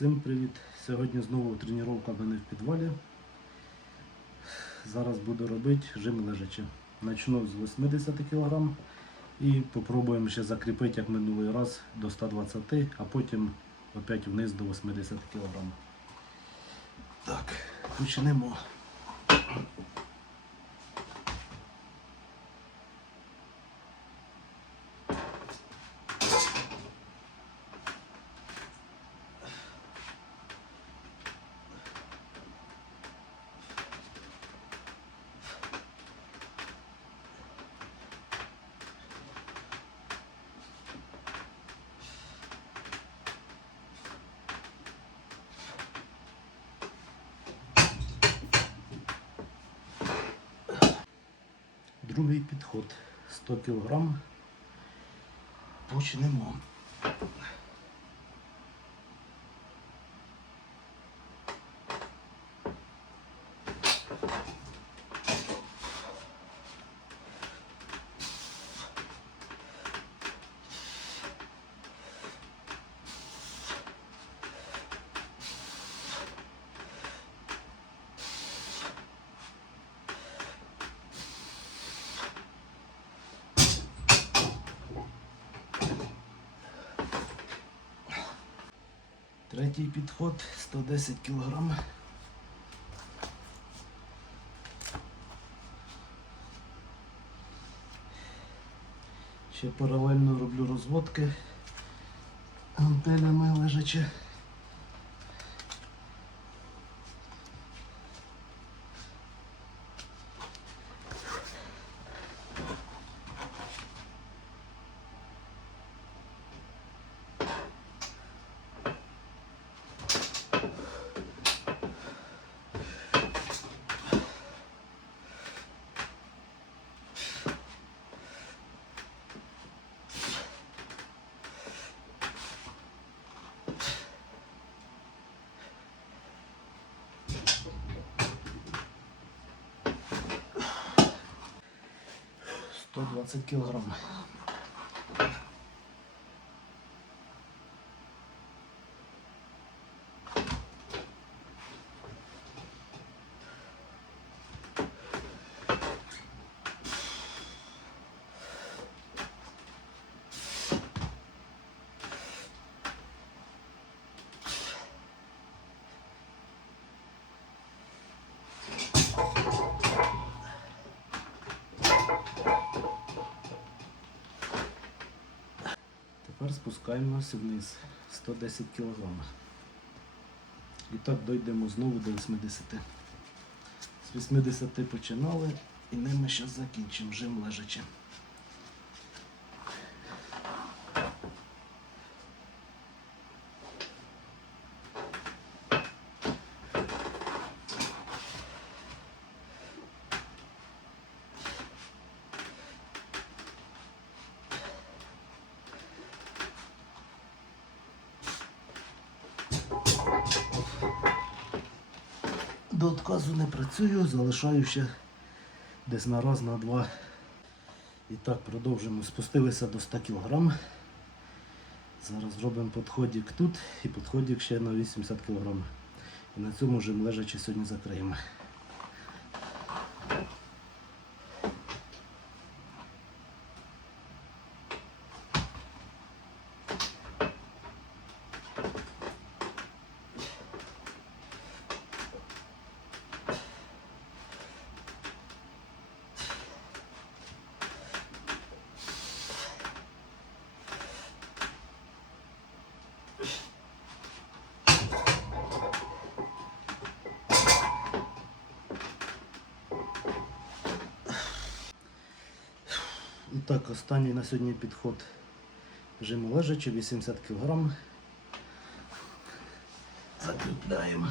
Всім привіт! Сьогодні знову тренування в мене в підвалі. Зараз буду робити жим лежачи. Начну з 80 кг і спробуємо ще закріпити, як минулий раз, до 120 а потім опять вниз до 80 кг. Так, почнемо. Другий підход 100 кг. Почнемо. Третій підход 110 кг. Ще паралельно роблю розводки гантелями лежачи. Сто двадцять Тепер спускаємося вниз 110 кг. І так дійдемо знову до 80. З 80 починали і ними зараз закінчимо жим лежачи. До отказу не працюю, залишаю ще десь на раз, на два. І так, продовжимо. Спустилися до 100 кг. Зараз зробимо подходик тут і подходик ще на 80 кг. І на цьому вже лежачи сьогодні закриємо. Так, останній на сьогодні підход жиму лежачи, 80 кг. Закріпляємо.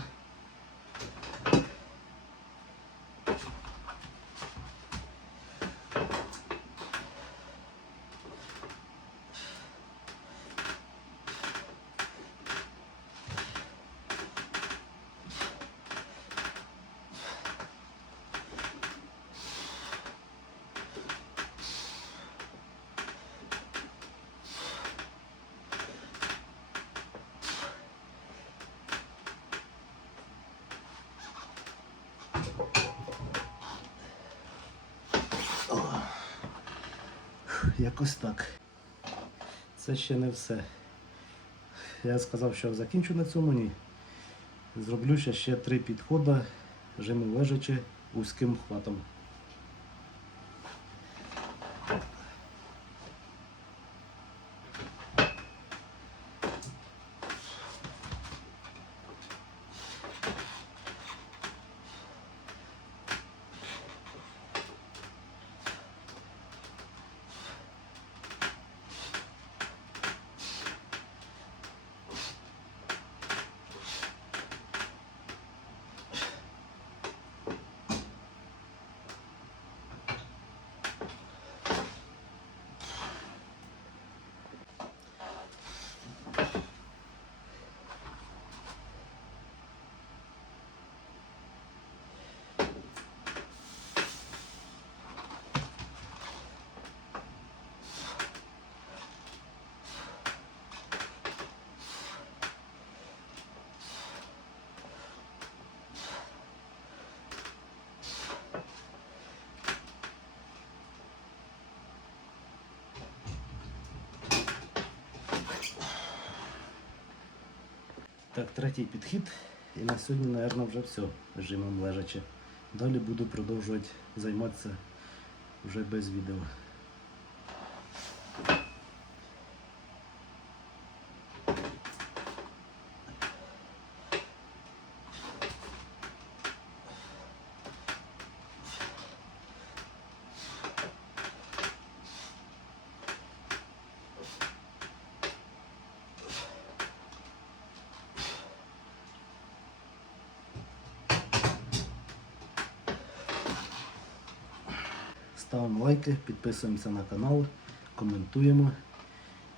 Якось так. Це ще не все. Я сказав, що закінчу на цьому ні. Зроблю ще, ще три підходи, жиму лежачи вузьким хватом. Так, третій підхід. І на сьогодні, мабуть, вже все жимом лежачи. Далі буду продовжувати займатися вже без відео. Ставимо лайки, підписуємося на канал, коментуємо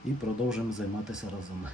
і продовжуємо займатися разом.